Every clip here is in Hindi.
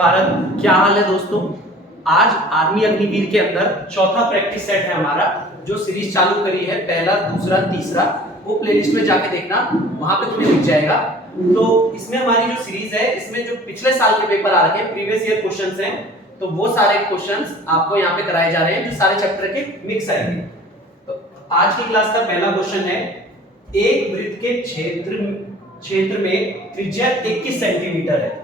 भारत, क्या हाल है दोस्तों। आज आर्मी अग्निवीर के अंदर चौथा प्रैक्टिस सेट है हमारा, जो सीरीज चालू करी है, पहला, दूसरा, तीसरा। वो प्लेलिस्ट में जाके देखना, वहां पे तुम्हें मिल जाएगा। तो इसमें हमारी जो सीरीज है, इसमें जो पिछले साल के पेपर आ रखे हैं, प्रीवियस ईयर क्वेश्चंस हैं, तो वो सारे क्वेश्चंस आपको यहाँ पे कराए जा रहे हैं, जो सारे चैप्टर के मिक्स आएंगे। तो आज की क्लास का पहला क्वेश्चन है, एक वृत्त के क्षेत्र में त्रिज्या 21 सेंटीमीटर है।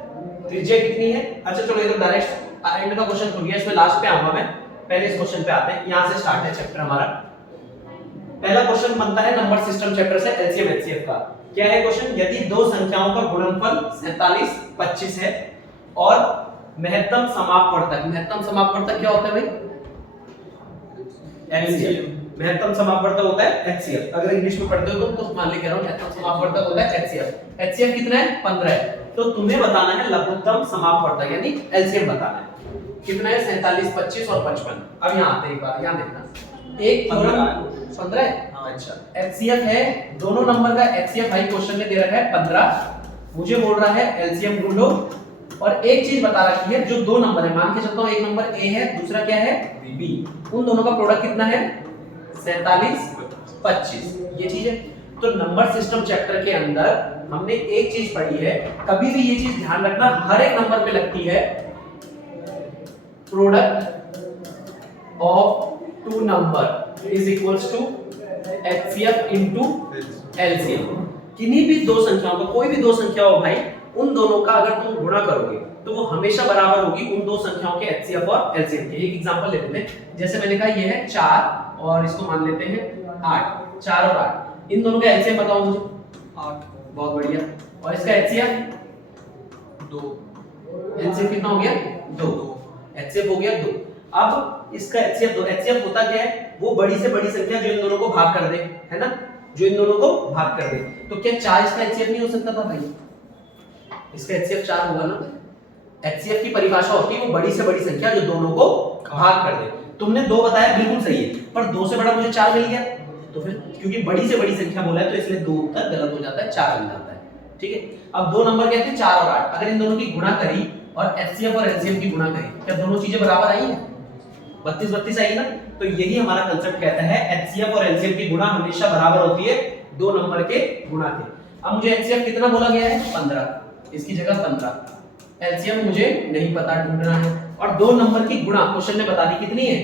त्रिज्या कितनी है? अच्छा चलो ये तो डायरेक्ट एंड का क्वेश्चन खुल गया, इसमें लास्ट पे आऊंगा मैं। पहले इस क्वेश्चन पे आते हैं, यहां से स्टार्ट है चैप्टर हमारा। पहला क्वेश्चन बनता है नंबर सिस्टम चैप्टर से, एलसीएम एचसीएफ का। क्या है क्वेश्चन? यदि दो संख्याओं का गुणनफल 47 25 है और महत्तम समापवर्तक, महत्तम समापवर्तक क्या होता है भाई? एचसीएफ। महत्तम समापवर्तक होता है एचसीएफ। अगर इंग्लिश में पढ़ते हो तो मान ली कह रहा हूं, महत्तम समापवर्तक होता है एचसीएफ। एचसीएफ कितना है? 15 है। तो तुम्हें बताना है लघुत्तम समापवर्तक, यानी एलसीएम बताना है। कितना है? 47 25 और 55। अब यहां आते हैं, एक बार यहां देखना, एक 15 है। अच्छा, एचसीएफ है, दोनों नंबर का एचसीएफ भाई क्वेश्चन में दे रखा है 15। मुझे बोल रहा है एलसीएम ढूंढो, और एक चीज बता रखी है, जो दो नंबर है, मान के चलता हूं, एक नंबर ए है, दूसरा क्या है? बी। उन दोनों का प्रोडक्ट कितना है? 47 25। ये चीज है। तो नंबर सिस्टम चैप्टर के अंदर हमने एक चीज पढ़ी है, कभी भी ये चीज ध्यान रखना, हर एक नंबर पे लगती है, product of two number is equals to HCF into LCM. किन्हीं भी दो संख्याओं का, कोई भी दो संख्या हो भाई, उन दोनों का अगर तुम गुणा करोगे तो वो हमेशा बराबर होगी उन दो संख्याओं के एचसीएफ और एलसीएम के। एक एग्जांपल ले लेते हैं, जैसे मैंने कहा ये है 4 और इसको मान लेते हैं 8। 4 और 8, इन दोनों का एलसीएम बताओ मुझे। 8। बहुत बढ़िया। और इसका एचसीएफ 2। एलसीएम कितना हो गया? 2। एचसीएफ हो गया 2। अब इसका एचसीएफ 2। एचसीएफ होता क्या है? वो बड़ी से बड़ी संख्या जो इन दोनों को भाग कर दे, है ना, जो इन दोनों को भाग कर दे। तो क्या 4 इसका एचसीएफ नहीं हो सकता था भाई? इसका एचसीएफ 4 होगा ना। एचसीएफ की परिभाषा होती है वो बड़ी से बड़ी संख्या जो दोनों को भाग कर दे। तुमने 2 बताया, बिल्कुल सही है, पर 2 से बड़ा मुझे 4 मिल गया, तो फिर क्योंकि बड़ी से बड़ी संख्या बोला है तो इसलिए 2 उत्तर गलत हो जाता है, 4 बन जाता है। ठीक है। अब दो नंबर कहते हैं 4 और 8, अगर इन दोनों की गुणा करी और एचसीएफ और एलसीएम की गुणा करी, क्या दोनों चीजें बराबर आई हैं? 32 32 आई ना। तो यही हमारा कंसेप्ट कहता है, एचसीएफ और एलसीएम की गुणा हमेशा बराबर होती है दो नंबर के गुणा के। अब मुझे एचसीएफ कितना बोला गया है? 15, इसकी जगह 15। एलसीएम मुझे नहीं पता, ढूंढना है। और दो नंबर की गुणा क्वेश्चन ने बता दी, कितनी है?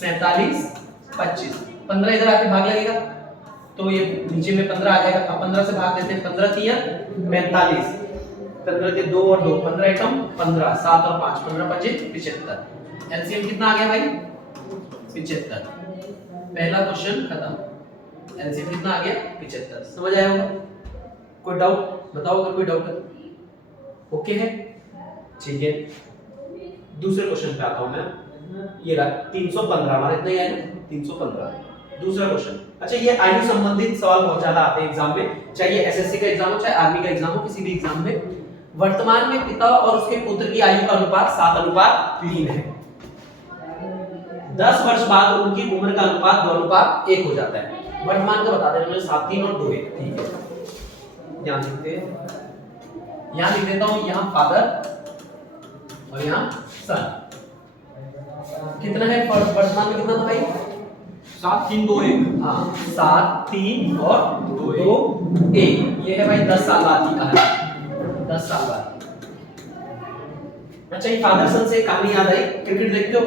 47 25। 15 इधर आके भाग लगेगा तो ये नीचे में 15 आ जाएगा। अब 15 से भाग देते हैं, 15 3 45, 15 के 2 और 2, 15 एकम 15, 7 और 5, 15 25 75। एलसीएम कितना आ गया भाई? 75। पहला क्वेश्चन खत्म। एलसीएम कितना आ गया? 75। समझ आया होगा? कोई डाउट बताओ, अगर कोई डाउट है। ओके है, ठीक है। दूसरे क्वेश्चन पे आता हूं मैं। ये रहा 315, हमारा इतना ही आया 315। दूसरा क्वेश्चन। अच्छा, ये आयु संबंधित सवाल बहुत ज्यादा आते हैं एग्जाम में, चाहे एसएससी का एग्जाम हो, चाहे आर्मी का एग्जाम हो, किसी भी एग्जाम में। वर्तमान में पिता और उसके पुत्र की आयु का अनुपात 7:3 है। 10 वर्ष बाद उनकी उम्र का अनुपात 2:1 हो जाता है। वर्तमान का बता देना, 7 3 और 2 1। ठीक है, यहां लिखते हैं, यहां लिख देता हूं, यहां फादर और यहां सन। कितना है वर्तमान में? कितना था भाई? 7 3 2 1। हाँ, 7 3 और 2 1। ये है भाई 10 साल बाद की कहानी, 10 साल बाद। अच्छा, ये फादर सन से कहानी याद आई। क्रिकेट देखते हो?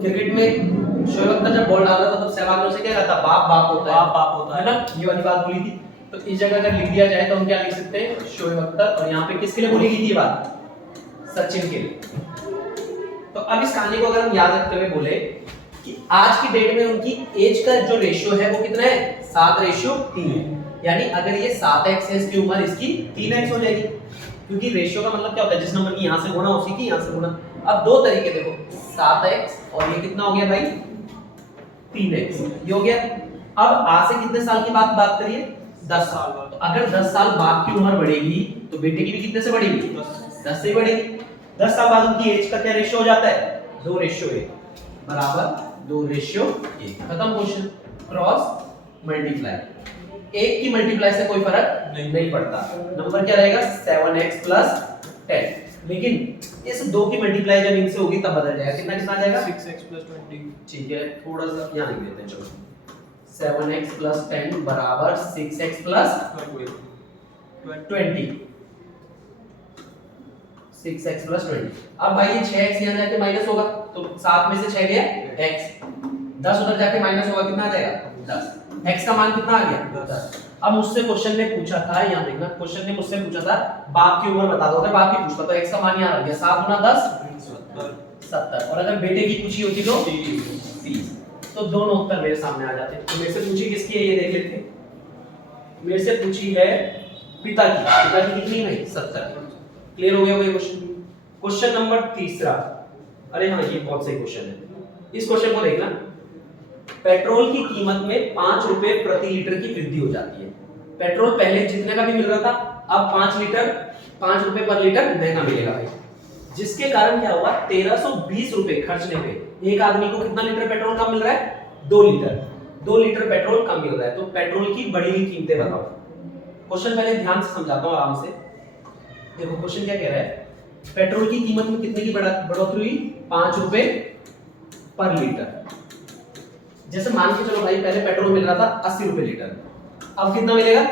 क्रिकेट में शोएब अख्तर जब बॉल डालता था तब सहवाग ने उसे क्या कहता? बाप बाप होता है, बाप बाप होता है ना। ये वाली बात बोली थी। तो इस जगह अगर लिख दिया जाए तो हम क्या लिख सकते हैं? शोएब अख्तर। और यहाँ पे किसके लिए बोली गई थी ये बात? सचिन के लिए। तो अब इस कहानी को अगर हम याद रखते हुए बोले कि आज की डेट में उनकी एज का जो रेशियो है वो कितना है? 7:3 है। यानी अगर ये 7x है, इसकी उम्र इसकी 3x हो जाएगी, क्योंकि रेशियो का मतलब क्या होता है? जिस नंबर की यहां से गुणा उसी की यहां से गुणा। अब दो तरीके देखो, 7x और ये कितना हो गया भाई? 3x। ये हो गया। अब आज से कितने साल की बात करिए? 10 साल। तो अगर 10 साल बाद की उम्र बढ़ेगी तो बेटे की भी कितने से बढ़ेगी? 10 से बढ़ेगी। 10 साल बाद उनकी एज का क्या रेशियो हो जाता है? 2:1 बराबर 2:1। खत्म क्वेश्चन। क्रॉस मल्टीप्लाई, एक की मल्टीप्लाई से कोई फर्क नहीं पड़ता। नंबर क्या रहेगा? 7x + 10। लेकिन इस 2 की मल्टीप्लाई जब इनसे होगी तब बदल जाएगा। कितना कितना आ जाएगा 6x + 20 ठीक है, थोड़ा सा यहाँ लिख देते हैं चलो 7x + 10 बराबर 6x + 20 6x + 20। अब भाई ये 6x यहाँ जाके माइनस होगा तो 7 में से 6 गया x, 10 उधर जाके माइनस होगा कितना आ जाएगा 10, x का मान कितना आ गया 10। अब मुझसे क्वेश्चन ने पूछा था, यहाँ देखना क्वेश्चन ने मुझसे पूछा था बाप की उम्र बता दो, अगर बाप की पूछता तो x का मान यहाँ रख गया 7 × 10 70, और अगर बेटे की पूछी होती तो 30। तो दोनों उत्तर मेरे सामने आ जाते। तो मेरे से पूछी किसकी है ये देख लेते हैं। मेरे से पूछी है पिता की कितनी है 70। क्लियर हो गया ये क्वेश्चन। क्वेश्चन नंबर तीसरा, अरे हाँ ये बहुत सही क्वेश्चन है। इस क्वेश्चन को देखना, पेट्रोल की कीमत में 5 रुपए प्रति लीटर की वृद्धि हो जाती है। पेट्रोल पहले जितने का भी मिल रहा था अब 5 रुपए पर लीटर महंगा मिलेगा भाई, जिसके कारण क्या होगा 1320 रुपए खर्चने पे एक आदमी को कितना लीटर पेट्रोल कम मिल रहा है 2 लीटर पेट्रोल कम मिल रहा है। तो पेट्रोल की बढ़ी हुई कीमतें बताओ। क्वेश्चन पहले ध्यान से समझाता हूं आराम से। देखो क्वेश्चन क्या कह रहा है, पेट्रोल की कीमत में कितने की बढ़ोतरी हुई 5 रुपए पर लीटर। जैसे मान के चलो भाई पहले पेट्रोल मिल रहा था 80 रुपए लीटर, अब कितना मिलेगा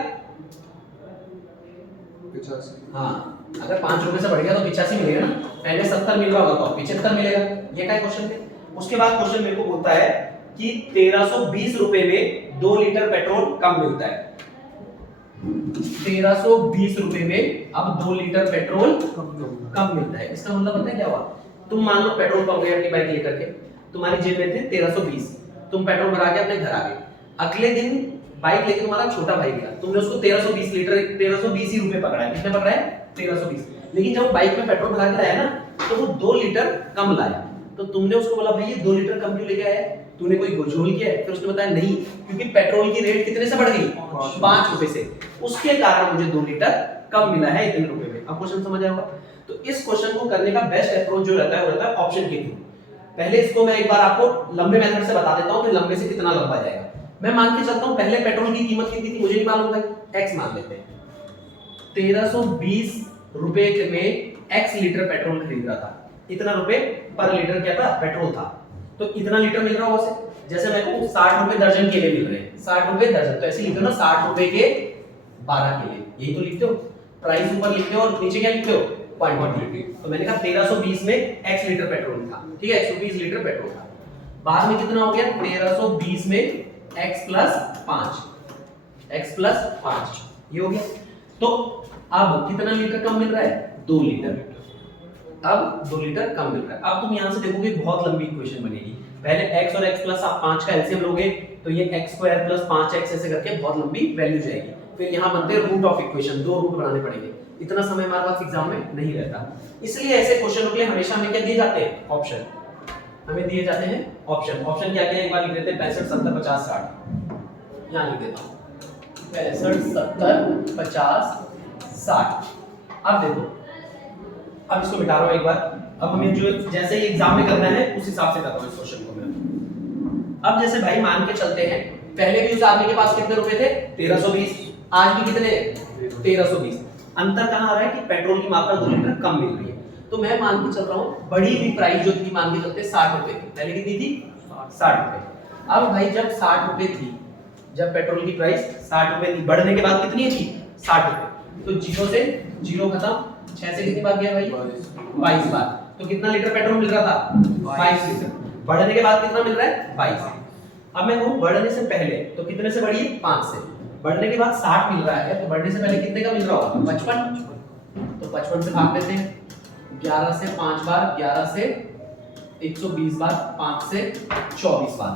85। हाँ अगर 5 रुपए से बढ़ गया तो 85 मिलेगा ना, पहले 70 मिल रहा होगा तो 75 मिलेगा। ये क्या क्वेश्चन है। उसके बाद क्वेश्चन मेरे को बोलता है कि 1320 रुपए में 2 लीटर पेट्रोल कम मिलता है। 1320 रुपए में अब 2 लीटर पेट्रोल कम मिलता है। इसका मतलब पता है क्या हुआ, तुम मान लो पेट्रोल पंप गए अपनी बाइक लेकर के, तुम्हारी जेब में थे 1320, तुम पेट्रोल भरा के अपने घर आ गए। अगले दिन बाइक लेके तुम्हारा छोटा भाई गया, तुमने उसको 1320 ही रुपए पकड़ा है। कितने पकड़ा है 1320। लेकिन जब बाइक में पेट्रोल भरा के लाया ना तो वो 2 लीटर कम लाया, तो तुमने उसको बोला भाई ये 2 लीटर कम क्यों लेके आया है, तूने कोई गोझोल किया है। फिर उसने बताया नहीं, क्योंकि पेट्रोल की रेट कितने से बढ़ गई 5 रुपए से, उसके कारण मुझे 2 लीटर कम मिला है इतने रुपए में। अब क्वेश्चन समझ आया होगा। तो इस क्वेश्चन को करने का बेस्ट अप्रोच जो रहता है वो रहता है ऑप्शन के थ्रू। पहले इसको मैं एक बार आपको लंबे मेथड से बता देता हूं कि लंबे से कितना लंबा जाएगा। मैं मान के चलता हूं पहले पेट्रोल की कीमत कितनी थी मुझे नहीं मालूम था, x मान लेते हैं। 1320 रुपए में x लीटर पेट्रोल खरीद रहा था, इतना रुपए पर लीटर क्या था पेट्रोल था, तो इतना लीटर मिल रहा होगा उसे। जैसे मेरे को 60 रुपए दर्जन केले मिल रहे हैं, 60 रुपए दर्जन, तो ऐसे लिखते हो ना 60 रुपए के 12 केले, यही तो लिखते हो। प्राइस ऊपर लिखते हो और नीचे क्या लिखते हो क्वांटिटी। तो मैंने कहा 1320 में x लीटर पेट्रोल था, ठीक है 120 लीटर पेट्रोल था। बाद में कितना हो गया 1320 में x + 5 ये हो गया। तो अब कितना लीटर कम मिल रहा है 2 लीटर, अब 2 लीटर कम मिल रहा है। अब तुम यहां से देखोगे बहुत लंबी इक्वेशन बनेगी। पहले x और x + 5 का एलसीएम लोगे तो ये x² + 5x ऐसे करके बहुत लंबी वैल्यू जाएगी। फिर यहां बनते हैं रूट ऑफ इक्वेशन, 2 रूट बनाने पड़ेंगे, इतना समय हमारे पास एग्जाम में नहीं रहता। इसलिए ऐसे क्वेश्चनों के लिए हमेशा हमें क्या दिए जाते हैं ऑप्शन, हमें दिए जाते हैं ऑप्शन। ऑप्शन क्या क्या एक बार लिख देते हैं 65 70 50 60, यहां लिख देता हूं 65 70 50 60। अब देखो, अब इसको मिटा रहा हूं एक बार। अब हमें जो जैसे ही एग्जाम में करना है उस हिसाब से कर रहा हूं इस क्वेश्चन को मैं। अब जैसे भाई मान के चलते हैं पहले भी उस आदमी के पास कितने रुपए थे 1320, आज भी कितने 1320। अंतर कहां आ रहा है कि पेट्रोल की मात्रा 2 लीटर कम मिल रही है। तो मैं मान के चल रहा हूं बढ़ी हुई प्राइस जो थी मान के चलते 60 रुपए थी, पहले कितनी थी 60 रुपए। अब भाई जब 60 रुपए थी, जब पेट्रोल की प्राइस 60 रुपए थी, बढ़ने के बाद कितनी थी 60 रुपए, तो 0 से 0 खत्म, 6 से कितनी बार गया भाई 22 बार, तो कितना लीटर पेट्रोल मिल रहा था 22 लीटर। बढ़ने के बाद कितना मिल रहा है 22। अब मैं कहूं बढ़ने से पहले तो कितने से बढ़ी 5 से, बढ़ने के बाद 60 मिल रहा है तो बढ़ने से पहले कितने का मिल रहा होगा 55, तो 55 से भाग देते हैं, 11 से 5 बार, 11 से 120 बार, 5 से 24 बार,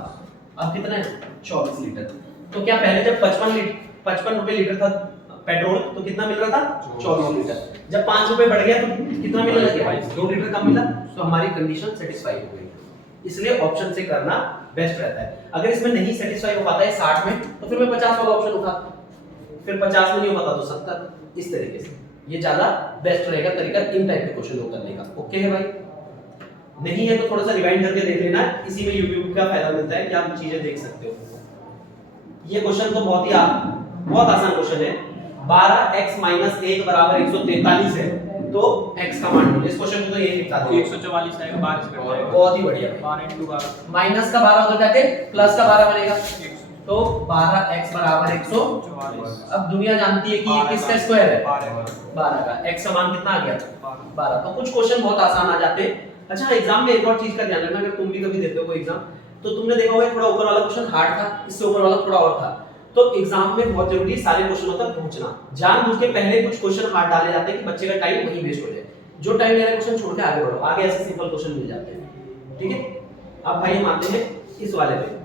अब कितना है 24 लीटर। तो क्या पहले जब 55 रुपए लीटर था पेट्रोल तो कितना मिल रहा था 24 लीटर, जब 5 रुपए बढ़ गया तो कितना मिलने लग गया 2 लीटर कम मिला, तो हमारी कंडीशन सेटिस्फाई हो गई। इसलिए ऑप्शन से करना बेस्ट रहता है। अगर इसमें नहीं सेटिस्फाई हो पाता है 60 में तो फिर मैं 50 वाला ऑप्शन उठाता, फिर 50 में नहीं हो पाता तो 70, इस तरीके से ये ज्यादा बेस्ट रहेगा तरीका इन टाइप के क्वेश्चन को करने का। ओके है भाई, नहीं है तो थोड़ा सा रिवाइंड करके देख लेना, इसी में YouTube का फायदा मिलता है कि आप चीजें देख सकते हो। ये क्वेश्चन तो बहुत आसान क्वेश्चन है। 12x - 1 = 143 है, तो x का मान ढूंढे। इस क्वेश्चन को तो यही निपटा देंगे। 144 आएगा 12 से कट जाएगा। बहुत ही बढ़िया। 12 × 12 माइनस का 12 उधर जाके प्लस का 12 बनेगा, तो 12x बराबर 144। अब दुनिया जानती है कि ये किसका स्क्वायर है, 12 का। x का मान कितना आ गया, 12। तो कुछ क्वेश्चन बहुत आसान आ जाते हैं। अच्छा, एग्जाम में एक और चीज का ध्यान रखना, अगर तुम भी कभी देते हो कोई एग्जाम, तो तुमने देखा होगा थोड़ा ऊपर वाला क्वेश्चन हार्ड था, इससे ऊपर वाला थोड़ा और था। तो एग्जाम में बहुत जरूरी है सारे क्वेश्चनों तक पहुंचना। जानबूझ के पहले कुछ क्वेश्चन हार्ड डाले जाते हैं कि बच्चे का टाइम वहीं वेस्ट हो जाए। जो टाइम ले रहा है क्वेश्चन छोड़ के आगे बढ़ो, आगे ऐसे सिंपल क्वेश्चन मिल जाते हैं। ठीक है, अब भाई हम आते हैं इस वाले पे।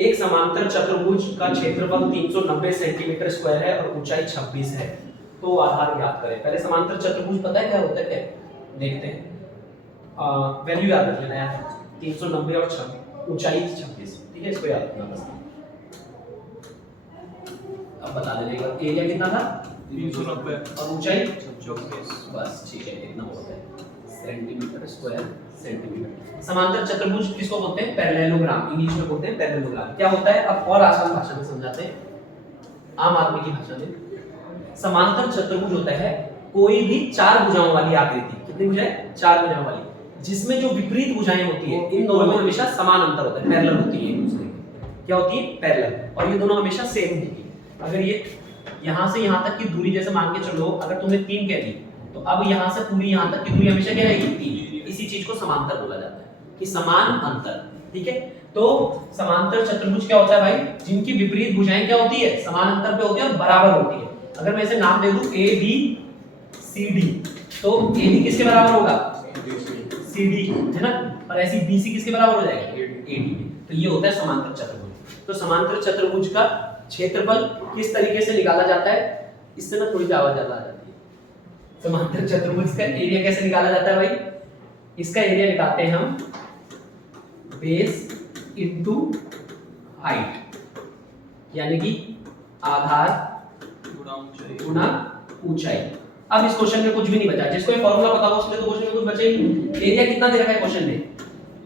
एक समांतर चतुर्भुज का क्षेत्रफल 390 सेंटीमीटर स्क्वायर है और ऊंचाई 26 है, तो आधार ज्ञात करें। पहले समांतर चतुर्भुज पता है क्या होता है, क्या देखते हैं। वैल्यू याद रख लेना यार, 390 और 26, ऊंचाई 26। ठीक है, इसको याद रखना बस। अब बता देने के बाद एरिया कितना था, 390 और ऊंचाई 24। बस ठीक है, इतना होता है सेंटीमीटर स्क्वायर सेंटीमीटर। समांतर चतुर्भुज किसको बोलते हैं, पैरेललोग्राम, इंग्लिश में बोलते हैं पैरेललोग्राम। क्या होता है, अब और आसान भाषा में समझाते हैं, आम आदमी की भाषा में। समांतर चतुर्भुज होता है कोई भी चार भुजाओं वाली आकृति। कितनी भुजाएं, चार भुजाओं वाली, जिसमें जो विपरीत भुजाएं होती है इन दोनों में हमेशा समान अंतर होता है, पैरेलल होती है एक दूसरे के। क्या होती है, पैरेलल, और ये दोनों हमेशा सेम होगी। अगर ये यहां से यहां तक की दूरी जैसे मान के चलो, अगर तुमने 3 कह दी, तो अब यहां से पूरी यहां तक की दूरी हमेशा क्या रहेगी, 3। इसी चीज को समांतर बोला जाता है कि समान अंतर। ठीक है, तो समांतर चतुर्भुज क्या होता है भाई, जिनकी विपरीत भुजाएं क्या होती है, समान अंतर पे होती है और बराबर होती है। अगर मैं इसे नाम दे दूं ए बी सी डी, तो ए बी किसके बराबर होगा, सी डी, है ना, और ऐसी बी सी किसके बराबर हो जाएगा, ए डी। तो ये होता है समांतर चतुर्भुज। तो समांतर चतुर्भुज का क्षेत्रफल किस तरीके से निकाला जाता है, इससे ना थोड़ी सी आवाज ज्यादा आ जाती है। समांतर चतुर्भुज का एरिया कैसे निकाला जाता है भाई, इसका एरिया निकालते हैं हम बेस इनटू हाइट, यानी कि आधार गुना ऊंचाई। अब इस क्वेश्चन में कुछ भी नहीं बचा, जिसको ये फॉर्मूला पता हो उसके लिए तो क्वेश्चन में कुछ बचा ही नहीं। एरिया कितना दे रखा है क्वेश्चन में,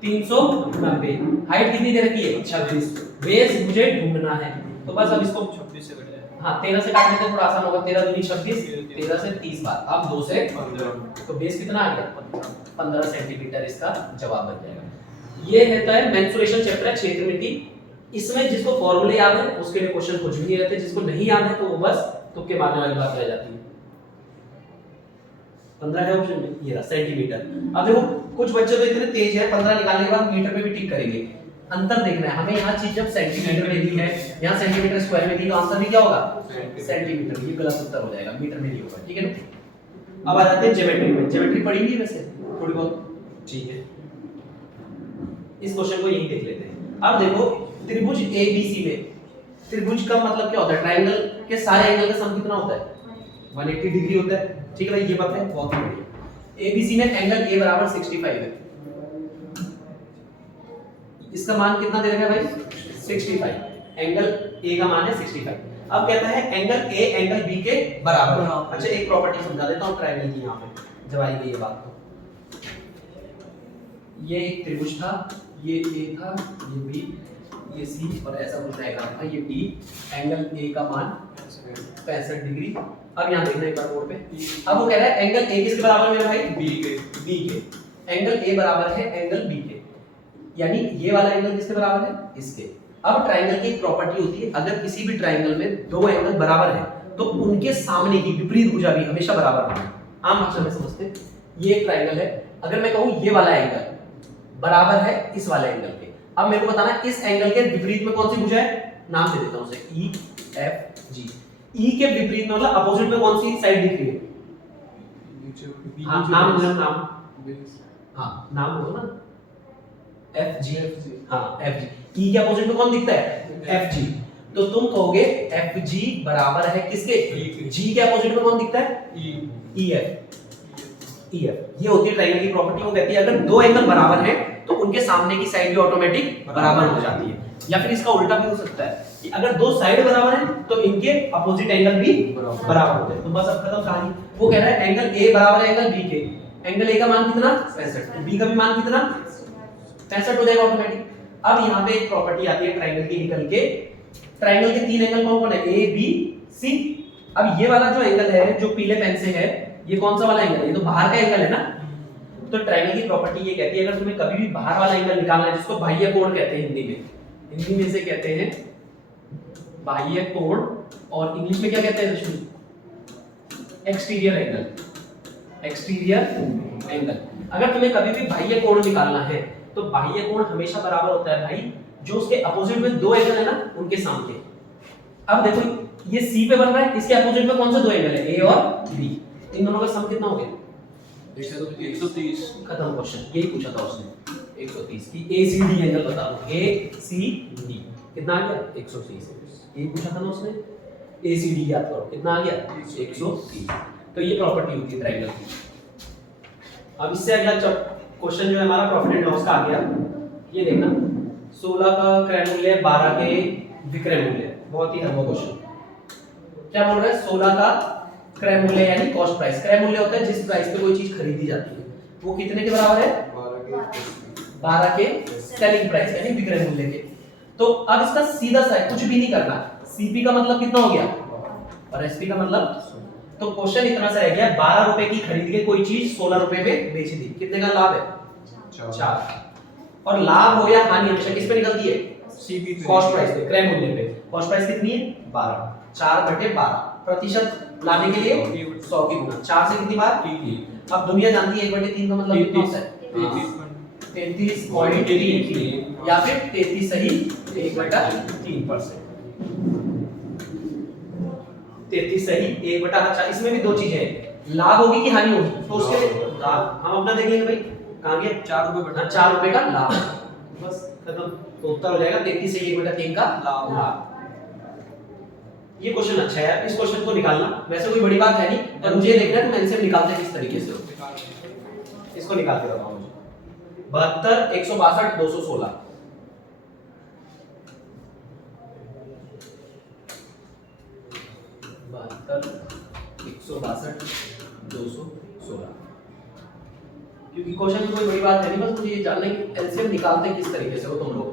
390, हाइट कितनी दे रखी है, 26, बेस मुझे ढूंढना है। तो बस अब इसको 26 से कट जाएगा। हाँ 13 से काटने से थोड़ा आसान होगा, 13 दूनी 26, 13 से 30 बार, अब 2 से 15, तो बेस कितना आ गया, 15 सेंटीमीटर इसका जवाब बन जाएगा। ये रहता है मेंसुरेशन चैप्टर है, क्षेत्रमिति। इसमें जिसको फॉर्मूले याद है उसके लिए क्वेश्चन कुछ भी नहीं रहते, जिसको नहीं याद है तो वो बस तुक्के मारने वाली बात रह जाती है। 15 है ऑप्शन में, ये रहा सेंटीमीटर। अब देखो कुछ बच्चे तो इतने तेज है, 15 निकालने के बाद मीटर में भी टिक करेंगे। अंतर देखना है हमें, यहाँ चीज जब सेंटीमीटर में दी है, यहाँ सेंटीमीटर स्क्वायर में दी, तो आंसर भी क्या होगा, सेंटीमीटर। ये गलत उत्तर हो जाएगा, मीटर में नहीं होगा। ठीक है ना। अब आ जाते हैं ज्योमेट्री में। ज्योमेट्री पढ़ी नहीं वैसे थोड़ी बहुत, ठीक है, इस क्वेश्चन को यही देख लेते हैं। अब देखो त्रिभुज एबीसी में, त्रिभुज का मतलब क्या होता है, ट्रायंगल के सारे एंगल का सम कितना होता है, 180 डिग्री होता है। ठीक है भाई, ये पता है, बहुत ही बढ़िया। एबीसी में एंगल ए बराबर 65 है, इसका मान कितना दे रखा है भाई, 65। एंगल ए का मान है 65। अब कहता है एंगल ए एंगल बी के बराबर है। अच्छा एक प्रॉपर्टी समझा देता हूं ट्रायंगल की, यहां पे जब आई गई ये बात, तो ये एक त्रिभुज था, ये ए था, ये बी, ये सी, और ऐसा कुछ डायग्राम था, ये डी। एंगल ए का मान 65 डिग्री। अब यहां देखना एक बार बोर्ड पे। अब वो कह रहा है एंगल ए किसके बराबर है मेरा भाई, बी के। एंगल ए बराबर है एंगल बी के, यानी ये वाला एंगल किसके बराबर है, इसके। अब ट्रायंगल की एक प्रॉपर्टी होती है, अगर किसी भी ट्रायंगल में दो एंगल बराबर है तो उनके सामने की विपरीत भुजा भी हमेशा बराबर होगी। आम भाषा में समझते हैं, ये एक ट्रायंगल है, अगर मैं कहूं ये वाला एंगल बराबर है इस वाले एंगल के, अब मेरे को बताना है इस एंगल के विपरीत में कौन सी भुजा है, नाम दे देता हूं उसे ई एफ जी। ई के विपरीत में मतलब अपोजिट में कौन सी साइड दिख रही है, हाँ नाम बोलो, नाम बोलो ना, एफ जी, हाँ एफ जी। ई के अपोजिट में कौन दिखता है, एफ जी। तो तुम कहोगे एफ जी बराबर है किसके, जी के अपोजिट में कौन दिखता है, ई एफ। ई एफ ये होती है ट्रायंगल की प्रॉपर्टी। वो कहती है अगर दो एंगल बराबर हैं तो उनके सामने की साइड भी ऑटोमेटिक बराबर हो जाती है। या फिर इसका उल्टा भी हो सकता है कि अगर दो साइड बराबर हैं तो इनके अपोजिट एंगल भी बराबर होते हैं। तो बस अब खत्म कहानी। वो कह रहा है एंगल ए बराबर है एंगल बी के। एंगल ए का मान कितना 65, बी का भी मान कितना 65 हो जाएगा ऑटोमेटिक। अब यहाँ पे एक प्रॉपर्टी आती है ट्रायंगल की निकल के। ट्रायंगल के तीन एंगल कौन कौन है, ए बी सी, अब ये वाला जो एंगल है जो पीले पेन से है, ये कौन सा वाला एंगल है? ये तो बाहर का एंगल है ना। तो ट्रायंगल की प्रॉपर्टी ये कहती है अगर तुम्हें कभी भी बाहर वाला एंगल निकालना है, जिसको बाह्य कोण कहते हैं हिंदी में इसे कहते हैं बाह्य कोण, और इंग्लिश में क्या कहते हैं Rashmi? Exterior angle. Exterior angle. अगर तुम्हें कभी भी बाह्य कोण निकालना है तो बाह्य कोण हमेशा बराबर होता है भाई जो उसके अपोजिट में दो एंगल है ना उनके सामने। अब देखो ये सी पे बन रहा है, इसके अपोजिट में कौन से दो एंगल है? ए और बी। इन दोनों का सम कितना हो गया? 130। खत्म क्वेश्चन। यही पूछा था उसने 130 की एसीडी एंगल बता दो। एसीडी कितना आ गया? 130। यही पूछा था ना उसने। एसीडी याद करो कितना आ गया? 130। तो ये प्रॉपर्टी होती है ट्रायंगल की। अब इससे अगला क्वेश्चन जो है हमारा प्रॉफिट एंड लॉस का आ गया। ये देखना 16 का क्रय मूल्य 12 के विक्रय मूल्य। बहुत ही हल्का क्वेश्चन। क्या बोल रहा है? 16 का क्रय मूल्य यानी कॉस्ट प्राइस। क्रय मूल्य होता है जिस प्राइस पे कोई चीज खरीदी जाती है, वो कितने के बराबर है? 12 के सेलिंग प्राइस यानी विक्रय मूल्य के। तो अब इसका सीधा सा है, कुछ भी नहीं करना। सीपी का मतलब कितना हो गया और एसपी का मतलब। तो क्वेश्चन इतना सा रह गया 12 रुपए की खरीद के कोई चीज 16 रुपए में बेच दी, कितने का लाभ है? 4। और लाभ हो या हानि हमेशा किस पे निकलती है? सीपी पे, कॉस्ट प्राइस पे, क्रय मूल्य पे। कॉस्ट प्राइस कितनी है? 12। 4/12 प्रतिशत लाने के लिए 100 की गुना 4 से कितनी बार? 3। अब दुनिया जानती है 1/3 का मतलब कितना होता है? 33.3 या फिर 33 सही 1/3%। 33 सही 1/। अच्छा इसमें भी दो चीजें हैं, लाभ होगी कि हानि होगी? तो उसके लिए लाभ हम अपना देख लेंगे भाई। कहां गया? 4 रुपए 4 रुपए का लाभ, बस खत्म। तो उत्तर हो जाएगा 33 सही 1/3 का लाभ। ये क्वेश्चन अच्छा है, इस क्वेश्चन को निकालना वैसे कोई बड़ी बात है नहीं, पर मुझे देखना है तुम एलसीएम निकालते हैं किस तरीके से हो। इसको निकाल के बताओ मुझे। 72 162 216 216 क्योंकि क्वेश्चन कोई बड़ी बात है नहीं, बस मुझे ये जानना है कि एलसीएम निकालते हैं किस तरीके से हो तुम लोग।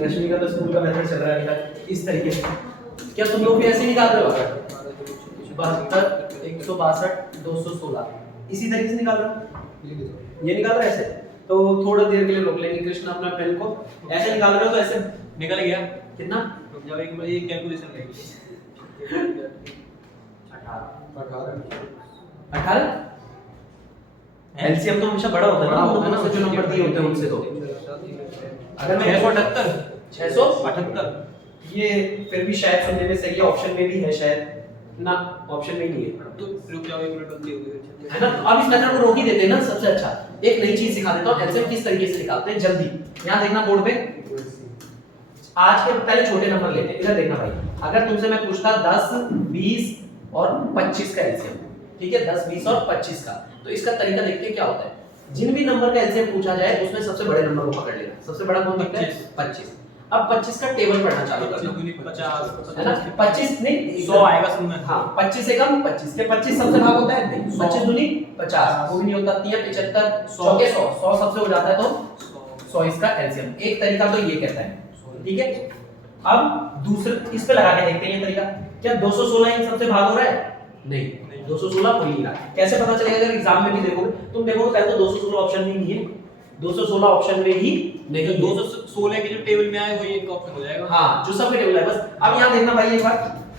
रश्मि का तो स्कूल का मेथड चल रहा है इस तरीके से। क्या तुम लोग भी ऐसे निकाल रहे हो? 72 162 216 इसी तरीके से निकाल रहे हो? ये निकाल रहे हैं ऐसे? तो थोड़ा देर के लिए रोक लेंगे कृष्ण अपना पेन को। ऐसे निकाल रहे हो तो ऐसे निकल गया कितना? रुक जाओ एक बार, ये कैलकुलेशन रहेगी। 18 एलसीएम तो हमेशा बड़ा होता है ना, जो नंबर दिए होते हैं उनसे। तो अगर मैं 678 ये फिर भी शायद सुनने में सही है, ऑप्शन में भी है शायद ना, ऑप्शन में ही नहीं है। तो रुक जाओ एक मिनट, गलती हो गई है ना। तो अब इस मेथड को रोक ही देते हैं ना। सबसे अच्छा एक नई चीज सिखा देता हूं, एलसीएम किस तरीके से निकालते हैं जल्दी। यहां देखना बोर्ड पे, आज के पहले छोटे नंबर लेते हैं। इधर देखना भाई, अगर तुमसे मैं पूछता 10 20 और 25 का एलसीएम, ठीक है 10 20 और 25 का, तो इसका तरीका देखते हैं क्या होता है। जिन भी नंबर का एलसीएम पूछा जाए उसमें सबसे बड़े नंबर को पकड़ लेना। सबसे बड़ा कौन होता है? 25। अब 25 का टेबल पढ़ना चालू करना, 50 है ना। 25 नहीं 100 आएगा सब में। हां 25 से कम 25 के 25 सबसे भाग होता है नहीं, 25 दूनी 50 वो भी नहीं होता। 3 75 100 के 100 सबसे हो जाता है तो 100 इसका एलसीएम। एक तरीका तो ये कहता है, ठीक है। अब दूसरे इस पे लगा के देखते हैं ये तरीका। क्या 216 इन सबसे भाग हो रहा है? नहीं 216 कोई नहीं रहा। कैसे पता चलेगा? अगर एग्जाम में भी देखोगे तुम देखोगे पहले तो 216 ऑप्शन में नहीं है, 216 ऑप्शन में ही नहीं है। 216 के जो टेबल में आए वही एक ऑप्शन हो जाएगा। हां जो सबके टेबल है बस। अब यहां देखना भाई एक बार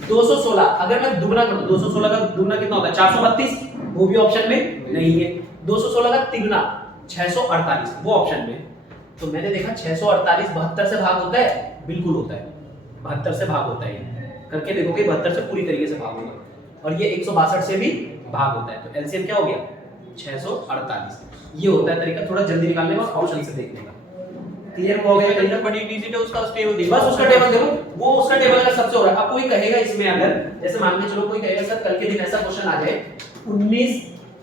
216 अगर मैं दुगना कर दूं, 216 का दुगना कितना होता है? 432 वो भी ऑप्शन में नहीं है। 216 का तिगुना 648 वो ऑप्शन में। तो मैंने देखा 648 72 से भाग होता है, बिल्कुल होता है 72 से भाग होता है। करके देखोगे 72 से पूरी तरीके से भाग होगा, और ये 162 से भी भाग होता है। तो एलसीएम क्या हो गया? 648। ये होता है तरीका थोड़ा जल्दी निकालने का, ऑप्शन से देखने का। क्लियर हो गया तरीका? बड़ी डिजिट है उसका टेबल देखो, बस उसका टेबल देखो, वो उसका टेबल अगर सबसे हो रहा है। अब कोई कहेगा इसमें, अगर जैसे मान के चलो कोई कहेगा सर कल के दिन ऐसा क्वेश्चन आ जाए 19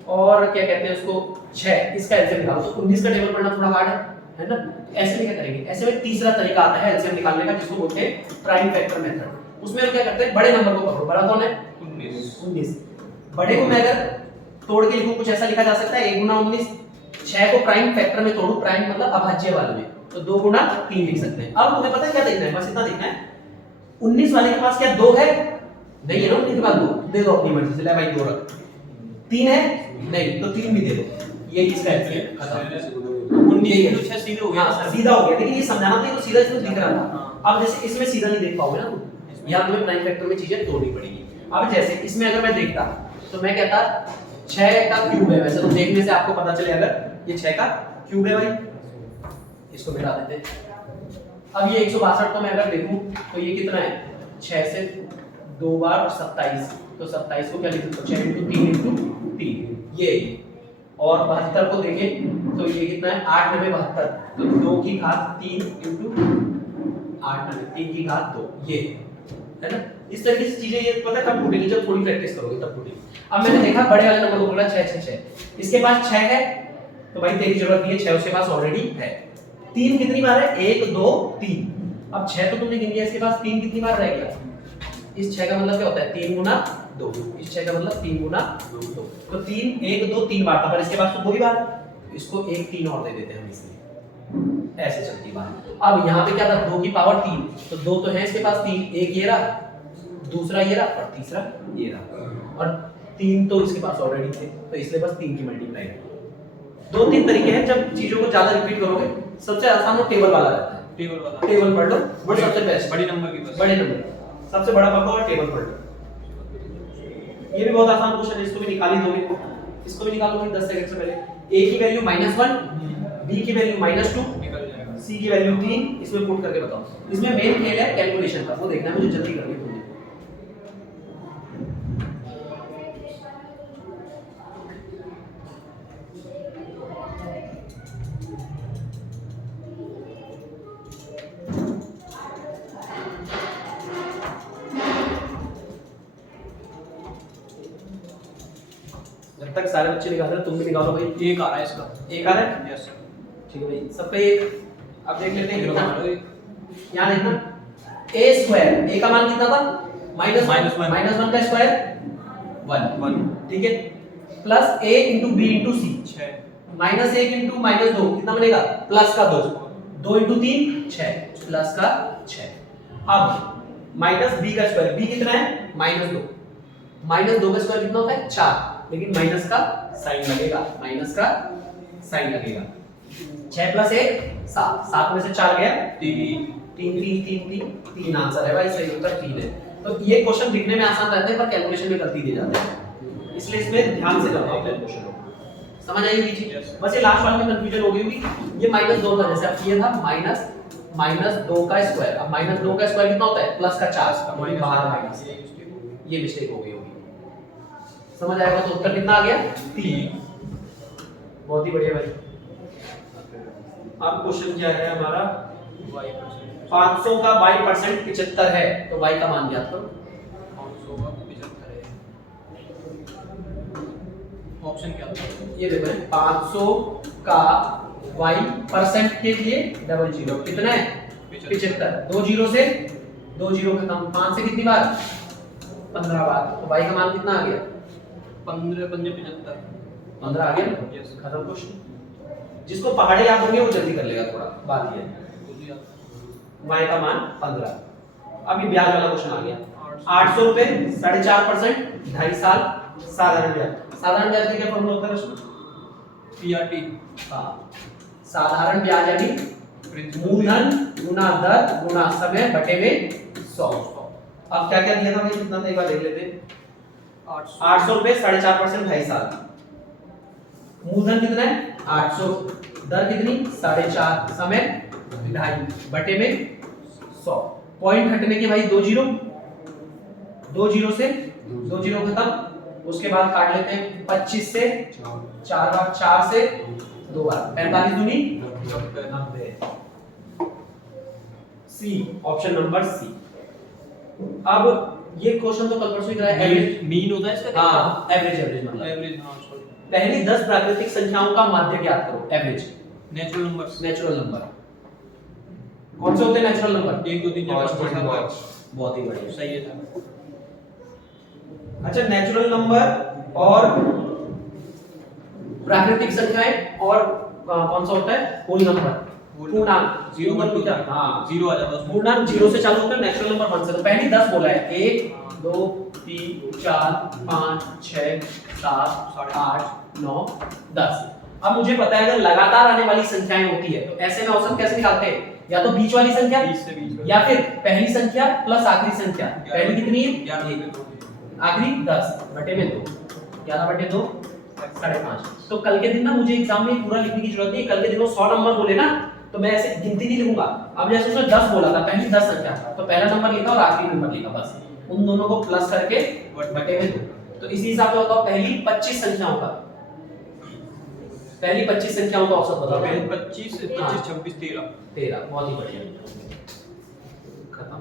और क्या कहते हैं उसको 6 इसका एलसीएम निकालो, तो 19 का टेबल पढ़ना थोड़ा हार्ड है ना। ऐसे में क्या करेंगे? ऐसे में तीसरा तरीका आता है एलसीएम निकालने का जिसको बोलते हैं प्राइम फैक्टर मेथड। उसमें हम क्या करते हैं? बड़े नंबर को पकड़ो। बड़ा कौन है? 19। बड़े को मैं अगर तोड़ के लिखूं कुछ ऐसा लिखा जा सकता है 1 गुना 19 6 को प्राइम फैक्टर में तोड़ू, प्राइम मतलब अभाज्य वाले में, तो 2 गुना 3 लिख सकते हैं। अब तुम्हें पता है क्या देखना है, बस इतना देखना है 19 वाले के पास क्या 2 है, नहीं है ना 19 के पास 2, दे दो अपनी मर्जी से, ले भाई 2 रख। 3 है, नहीं तो 3 भी दे दो, ये इसका एलसीएम खत्म। 19 तो 6 सीधे हो गया ना सर, सीधा हो गया, लेकिन ये समझाना था तो सीधा इसमें दिख रहा था। अब जैसे इसमें सीधा नहीं देख पाओगे ना तुम, यहाँ तुम्हें प्राइम फैक्टर में चीजें तोड़नी पड़ेगी। अब जैसे इसमें अगर मैं देखता तो मैं कहता 6 का क्यूब है, वैसे तो देखने से आपको पता चले अगर ये 6 का क्यूब है भाई, इसको मिटा देते हैं। अब ये 162 तो मैं अगर देखूं तो ये कितना है, 6 से 2 बार 27, तो 27 को क्या लिख सकते हो 6 × 3 × 3 ये, और 72 को देखें तो ये कितना है 8 9 72, तो 2 की घात 3 × 8 9 3 की घात 2 ये है ना। इस तरीके से चीजें ये पता कब टूटेगी, जब थोड़ी प्रैक्टिस करोगे तब टूटेगी। अब मैंने देखा बड़े वाले नंबर को बोला 6 6 6, इसके पास 6 है तो भाई तेरी जरूरत नहीं है, 6 उसके पास ऑलरेडी है। 3 कितनी बार है, 1 2 3, अब 6 तो तुमने गिन लिया, इसके पास 3 कितनी बार रह गया, इस 6 का मतलब क्या होता है 3 गुना 2, इस 6 का मतलब 3 गुना 2, तो 3 1 2 3 बार था, पर इसके पास तो 2 ही बार, इसको 1 3 और दे देते हैं हम इसलिए, ऐसे चलती बात। अब यहाँ पे क्या था 2 की पावर 3, तो 2 तो है इसके पास 3, एक ये रहा, दूसरा ये रहा और तीसरा ये रहा, और 3 तो इसके पास ऑलरेडी थे, तो इसलिए बस 3 की मल्टीप्लाई है। 2-3 तरीके हैं, जब चीजों को ज्यादा रिपीट करोगे सबसे आसान वो टेबल वाला रहता है, टेबल पढ़ लो, वो सबसे बेस्ट, बड़ी नंबर की बस, बड़े नंबर सबसे बड़ा पक्का और टेबल पढ़ लो। ये भी बहुत आसान क्वेश्चन है, इसको भी निकाल ही दोगे, इसको भी निकालोगे 10 सेकंड से पहले। a की वैल्यू -1, b की वैल्यू -2, c की वैल्यू 3, इसमें पुट करके बताओ। इसमें मेन खेल है कैलकुलेशन का, वो देखना है, मुझे जल्दी करनी है। जब तक सारे बच्चे निकाल रहे हैं तुम भी निकालो भाई। एक आ रहा है इसका, एक आ रहा है, यस सर, ठीक है भाई सबका एक। अब देख लेते हैं कितना, यहाँ देखना a स्क्वायर, a का मान कितना था -1 का स्क्वायर 1, ठीक है, प्लस a × b × c 6, -1 × -2 कितना बनेगा, प्लस का 2, 2 × 3 6, प्लस का 6। अब माइनस b का स्क्वायर, b कितना है -2, -2 का स्क्वायर कितना होता है 4, लेकिन माइनस का साइन लगेगा, माइनस का साइन लगेगा। 6 + 1 7, 7 में से 4 गया 3 आंसर है भाई, सही उत्तर 3 है। तो ये क्वेश्चन दिखने में आसान रहते हैं पर कैलकुलेशन में गलती दे जाते हैं, इसलिए इसमें ध्यान से करना होता है क्वेश्चन को। समझ आई होगी चीज, बस ये लास्ट वाले में कंफ्यूजन हो गई होगी। ये -2 का जैसे अब ये था -2 का स्क्वायर, अब -2 का स्क्वायर कितना होता है प्लस का 4, बाहर माइनस, ये मिस्टेक हो गई होगी। समझ आएगा तो उत्तर कितना आ गया 3, बहुत ही बढ़िया भाई। अब क्वेश्चन क्या है हमारा, 500 का y% 75 है, तो y का मान ज्ञात करो। 500 का 75 है, ऑप्शन क्या था, ये देखो 500 का y% के लिए 00 कितना है 75, 2 जीरो से 2 जीरो खत्म, 5 से कितनी बार 15 बार, तो y का मान कितना आ गया 15 × 75, 15 आ गया, यस खत्म क्वेश्चन। जिसको पहाड़े याद होंगे वो जल्दी कर लेगा, थोड़ा बात ये है y का मान 15। अब ये ब्याज वाला क्वेश्चन आ गया, 800 रुपए 4.5%, 2.5 साल साधारण ब्याज। साधारण ब्याज का क्या फॉर्मूला होता है उसमें, PRT, हां साधारण ब्याज यानी मूलधन गुना दर गुना समय बटे में 100। अब क्या क्या दिया था भाई, कितना था एक बार देख लेते हैं। 800 रुपए 4.5%, 2.5 साल, मूलधन कितना है 800, दर कितनी 4.5, समय 2.5 बटे में 100। पॉइंट हटने के भाई 2 जीरो, 2 जीरो से 2 जीरो खत्म, उसके बाद काट लेते हैं 25 से 4 बार, 4 से 2 बार, 45 दूनी 90। सी, ऑप्शन नंबर सी। अब ये क्वेश्चन तो कल परसों ही कराया, एवरेज मीन होता है इसका, हां एवरेज मतलब एवरेज, हां सॉरी, पहली 10 प्राकृतिक संख्याओं का माध्य ज्ञात करो, average. Natural numbers, natural number कौन से होते हैं नेचुरल नंबर, 1 2 3 4 5 6 7 बहुत ही बढ़िया, सही है सर। अच्छा नेचुरल नंबर और प्राकृतिक संख्याएं और कौन सा होता है होल नंबर पूर्णांक। जीरो नंबर को क्या हाँ जीरो आ जाता है उसमें। पूर्णांक 0 से चालू होता है, नेचुरल नंबर 1 से। तो पहली 10 बोला है 1 2 3 4 5 6 7 8 9 10। अब मुझे पता है अगर लगातार आने वाली संख्याएं होती है तो ऐसे में औसत कैसे निकालते हैं, या तो बीच वाली संख्या 20 से 20 या फिर पहली संख्या प्लस आखिरी संख्या। पहली कितनी है 11 आखिरी 10 बटे में 2, 11 बटे 2 5.5। तो कल के दिन ना मुझे एग्जाम में पूरा लिखने की जरूरत नहीं है, कल के दिन वो 100 नंबर बोले ना तो मैं ऐसे गिनती नहीं लिखूंगा। अब जैसे उसने 10 बोला था, पहली 10 संख्या तो पहला नंबर लिखा और आखिरी नंबर लिखा, बस उन दोनों को प्लस करके बटे में 2। तो इसी हिसाब से बताओ पहली 25 संख्याओं का, पहली 25 संख्याओं का औसत बताओ। 25 25 26 13। बहुत ही बढ़िया, खत्म।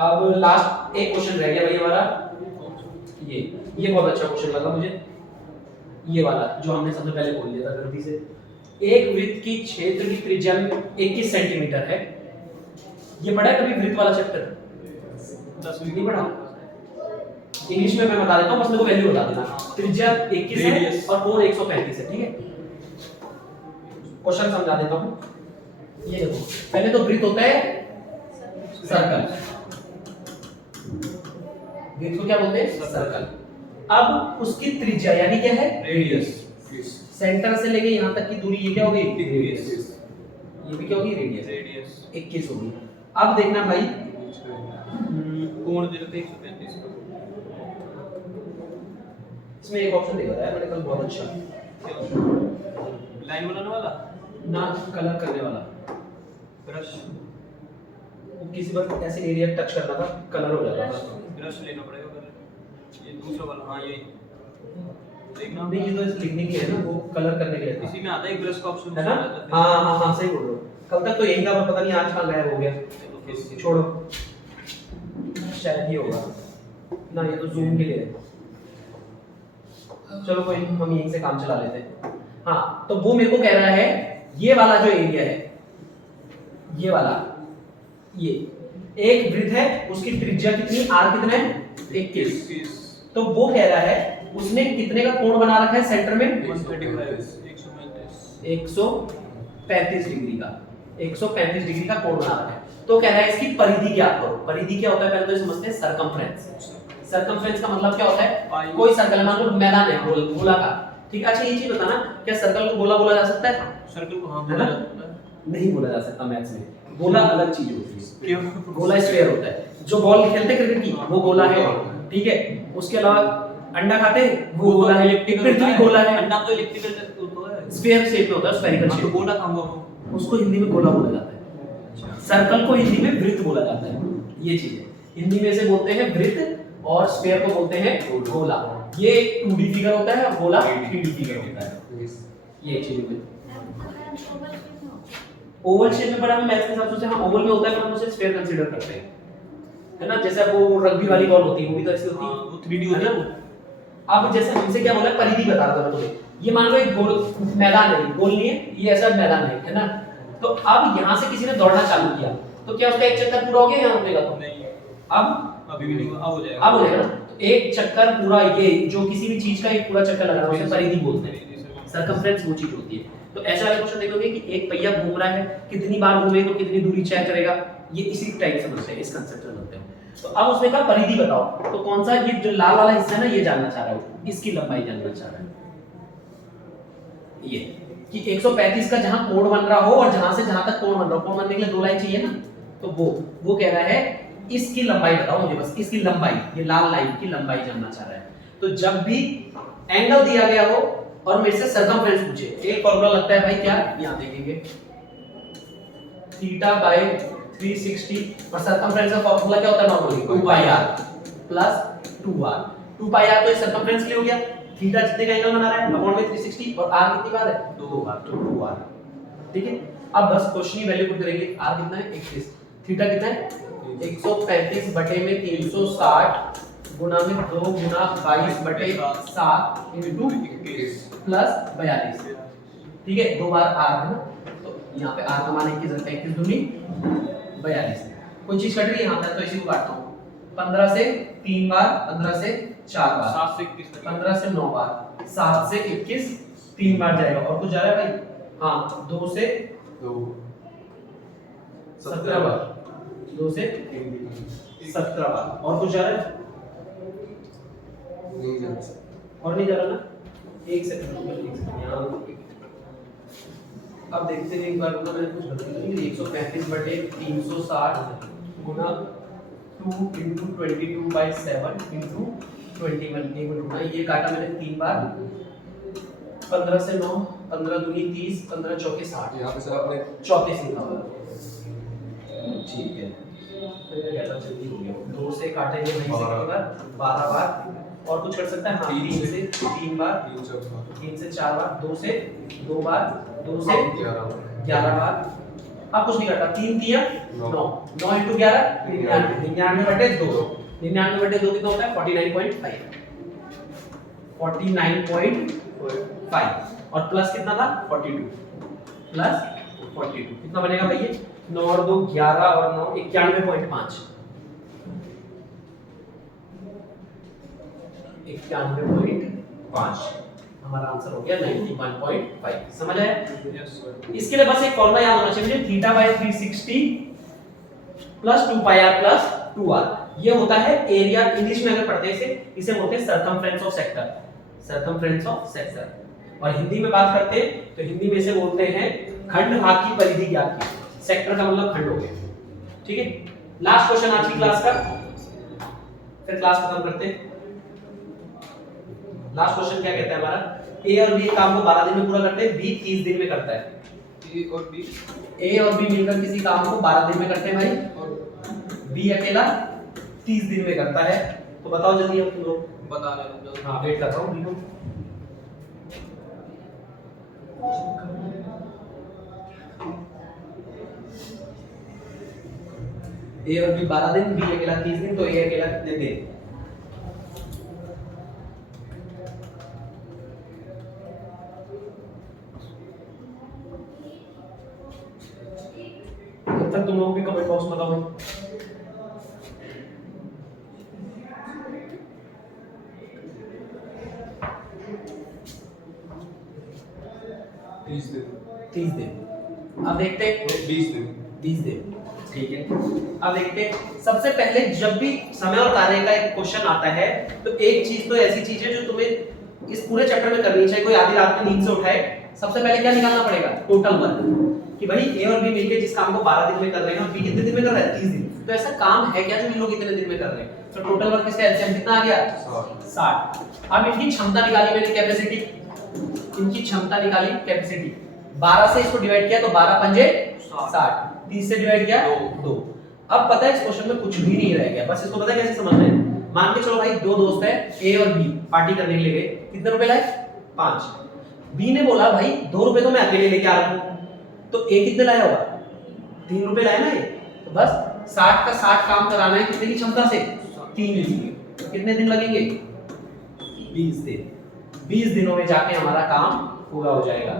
अब लास्ट एक क्वेश्चन रह गया भाई हमारा, ये बहुत अच्छा क्वेश्चन लगा मुझे, ये वाला जो हमने सबसे पहले बोल दिया था गलती से। एक वृत्त की क्षेत्र की त्रिज्या 21 सेंटीमीटर है। ये पढ़ा है कभी वृत्त वाला चैप्टर? 10वीं नहीं पढ़ा? इंग्लिश में मैं बता देता हूं, बस मेरे को वैल्यू बता देना। त्रिज्या 21 है और कोण 135 है, ठीक है। क्वेश्चन समझा देता हूं। ये देखो, पहले तो वृत्त होता है सर्कल, वृत्त को क्या बोलते हैं सर्कल। अब उसकी त्रिज्या यानी क्या है रेडियस, सेंटर से लेके यहां तक की दूरी ये क्या होगी रेडियस, ये भी क्या होगी रेडियस 21 होगी। अब देखना भाई कोण दे रहे थे 135 का। इसमें एक ऑप्शन देखा है मैंने कल, बहुत अच्छा लाइन बनाने वाला ना कलर करने वाला, ब्रश, किसी पर ऐसे एरिया टच करना था कलर हो जाता था। ब्रश लेना पड़ेगा कलर। ये दूसरा वाला हाँ ये देखना नहीं, ये तो इस लिखने के लिए है ना, वो कलर करने के लिए था। इसी में आता है एक ब्रश का ऑप्शन है ना। हाँ सही बोल रहे हो। कल तक तो यही था, पर पता नहीं आज कहाँ गायब हो गया। छोड़ो, शायद ये होगा ना, ये तो जूम के लिए है। चलो कोई नहीं, हम यहीं से काम चला लेते हैं। हाँ, तो वो मेरे को कह रहा है ये वाला जो एरिया है, ये वाला, ये एक वृत्त है, उसकी त्रिज्या कितनी आर कितना है 21। तो वो कह रहा है उसने कितने का कोण बना रखा है सेंटर में 135 डिग्री का, 135 डिग्री का कोण बना रखा है। तो कह रहा है इसकी परिधि ज्ञात करो। परिधि क्या होता है पहले तो समझते हैं, सरकमफ्रेंस। सरकमफ्रेंस का मतलब क्या होता है, कोई सर्कल मान लो मैदान है गोला का, ठीक है। अच्छा ये चीज बताना, क्या सर्कल को गोला बोला जा सकता है? सर्कल को हाँ बोला जा सकता है, नहीं बोला जा सकता मैथ्स में। गोला अलग चीज होती है, क्यों? गोला स्फीयर होता है। जो बॉल खेलते क्रिकेट की वो गोला है, ठीक है। उसके अलावा अंडा खाते वो गोला है, पृथ्वी गोला है। अंडा तो इलिप्टिकल तो है, स्फीयर शेप में होता है, स्फेरिकल तो शेप। गोला कहां हुआ? उसको हिंदी में गोला बोला जाता है। सर्कल को हिंदी में वृत्त बोला जाता है। ये चीज है, हिंदी में से बोलते हैं वृत्त और स्फीयर को बोलते हैं गोला। ये 2D फिगर होता है और गोला 3D फिगर होता है। ये चीज है। ओवल शेप में बड़ा हम मैथ्स के हिसाब से हां ओवल में होता है, पर हम उसे स्फीयर कंसीडर करते हैं, है ना। जैसे वो रग्बी वाली बॉल होती है, वो भी तो ऐसी होती है, वो 3D होता है ना। अब जैसे हमसे क्या बोला, परिधि बता रहा था मैं तुम्हें। ये मान लो एक गोल मैदान है, गोल नहीं है, ये ऐसा मैदान है ना। तो अब यहां से किसी ने दौड़ना चालू किया, तो क्या उसका एक चक्कर पूरा हो गया यहां रुकेगा? तो नहीं, अब अभी भी नहीं हुआ, अब हो जाएगा। अब हो जाएगा ना। तो एक चक्कर पूरा, ये जो किसी भी चीज का एक पूरा चक्कर लगाना उसे परिधि बोलते हैं। सरकमफ्रेंस वो चीज होती है। तो ऐसा वाला क्वेश्चन देखोगे कि एक पहिया घूम रहा है, कितनी बार घूमे तो कितनी दूरी तय करेगा, ये इसी टाइप समझते हैं, इस कांसेप्ट में समझते हैं। तो अब उसने कहा परिधि बताओ, तो कौन सा, ये जो लाल वाला हिस्सा है ना, ये जानना चाह रहा है, इसकी लंबाई जानना चाह रहा है। ये कि 135 का जहां कोण बन रहा हो और जहां से जहां तक कोण बन रहा हो, कोण बनने के लिए दो लाइन चाहिए ना, तो वो कह रहा है इसकी लंबाई बताओ मुझे, बस इसकी लंबाई, ये लाल लाइन की लंबाई जानना चाह रहा है। तो जब भी एंगल दिया गया हो और मेरे से सरकमफ्रेंस पूछे, एक फार्मूला लगता है भाई, क्या यहां देखेंगे थीटा बाय 360 और सरकमफ्रेंस का फार्मूला क्या होता है नॉर्मली 2 पाई r प्लस 2r। 2 पाई r तो इस सरकमफ्रेंस के लिए हो गया, थीटा जितने का एंगल बना रहा है अपॉन में 360 और r कितनी बार है 2r, तो 2r, ठीक है। अब बस क्वेश्चन की वैल्यू पुट करेंगे, r कितना है 21, थीटा कितना है 135 बटे में 360 गुना में 2 गुना 22 बटे 7 इनटू 21 प्लस 42, ठीक है। दो बार r है ना, तो यहाँ पे r का मान 21 रखते हैं, 21 दूनी 42। कोई चीज कट रही है यहाँ तक तो इसी को काटता हूँ, 15 से 3 बार, 15 से 4 बार, 7 से 21, 15 से 9 बार, 7 से 21, 3 बार जाएगा। और कुछ जा रहा है भाई? हाँ 2 से 17 बार, 2 से 17 बार। और कुछ जा रहा है? और नहीं जा रहा ना? एक सेकंड यहाँ। अब देखते हैं एक बार, मतलब मैंने कुछ गलती नहीं की। 135/360 गुना 2 × 22/7 × 21। एक मिनट रुकना, ये काटा मैंने 3 बार। 15 से 9, 15 दूनी 30, 15 चौके 60। यहाँ पे सर आपने 34 लिखा हुआ है। ठीक है, तो ये जल्दी हो गया। 2 से काटेंगे भाई से कितनी बार? 12 बार। और कुछ कर सकता है? हाँ 3 से 3 बार, 3 से 4 बार, 2 से 2 बार, 2 से 11 बार। अब कुछ नहीं करता। 3 दिया 9, 9 × 11 99, 99/2। 99/2 कितना होता है? 49.5, 49.5। और प्लस कितना था? 42 प्लस 42 कितना बनेगा भाई? ये 9 और 2 11 और 9 91.5, 91.5 हमारा आंसर हो गया 91.5। समझ आया? इसके लिए बस एक फॉर्मूला याद होना चाहिए, θ/360 प्लस 2πr प्लस 2r। ये होता है एरिया। इंग्लिश में अगर पढ़ते हैं इसे बोलते हैं circumference of sector, circumference of sector. और हिंदी में बात करते हैं तो हिंदी में इसे बोलते हैं खंड भाग की परिधि ज्ञात की। सेक्टर का मतलब खंड हो गया। ठीक है, लास्ट क्वेश्चन आज की क्लास का, फिर क्लास खत्म करते हैं। लास्ट क्वेश्चन क्या कहता है हमारा? ए और बी काम को 12 दिन में पूरा करते हैं, बी 30 दिन में करता है। ए और बी मिलकर किसी काम को 12 दिन में करते हैं भाई, और बी अकेला 30 दिन में करता है। तो बताओ जल्दी हम लोग। बता रहे हैं। हाँ वेट कर रहा हूँ बी को। ए और बी 12 दिन, बी अकेला 30 दिन, तो ए अकेला कितने दिन? तब तुम लोग भी कमेंट बॉक्स में बताओ। 30 दिन। अब देखते हैं 20 दिन। ठीक है, अब देखते हैं। सबसे पहले जब भी समय और कार्य का एक क्वेश्चन आता है तो एक चीज तो ऐसी चीज है जो तुम्हें इस पूरे चैप्टर में करनी चाहिए। कोई आधी रात में नींद से उठाए, सबसे पहले क्या निकालना पड़ेगा? Total work. कि भाई ए और बी मिलके जिस काम को 12 दिन में कर रहे हैं और बी कितने दिन में कर रहा है? 30 दिन। तो ऐसा काम है क्या जो इन लोग इतने दिन में कर रहे हैं? तो टोटल वर्क इसका एलसीएम कितना आ गया? 60। अब इनकी क्षमता निकाली मैंने, कैपेसिटी। इनकी क्षमता निकाली, कैपेसिटी। 12 से इसको डिवाइड किया तो 12 पंजे 60, 30 से डिवाइड किया 2। अब पता है इस क्वेश्चन में कुछ भी नहीं रह गया, बस इसको पता है कैसे समझना है। मान के चलो भाई दो दोस्त है, ए और बी, पार्टी करने के लिए गए। कितने रुपए लाए? 5। बी ने बोला भाई 2 रुपए तो मैं अकेले लेके आ रहा हूं, तो ए कितने लाया होगा? 3 रुपए लाया ना ये। तो बस 60 का 60 काम कराना है कितने की क्षमता से? 3 लीजिए। तो कितने दिन लगेंगे? 20 दिन। 20 दिनों में जाके हमारा काम पूरा हो जाएगा।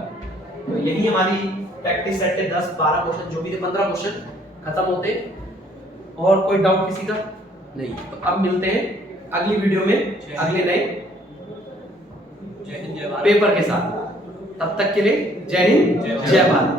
तो यही हमारी प्रैक्टिस सेट के 10-12 क्वेश्चन, जो भी थे 15 क्वेश्चन खत्म होते। और कोई डाउट किसी का? नहीं। तो अब मिलते हैं अगली वीडियो में अगले नए पेपर के साथ। तब तक के लिए जय हिंद, जय भारत।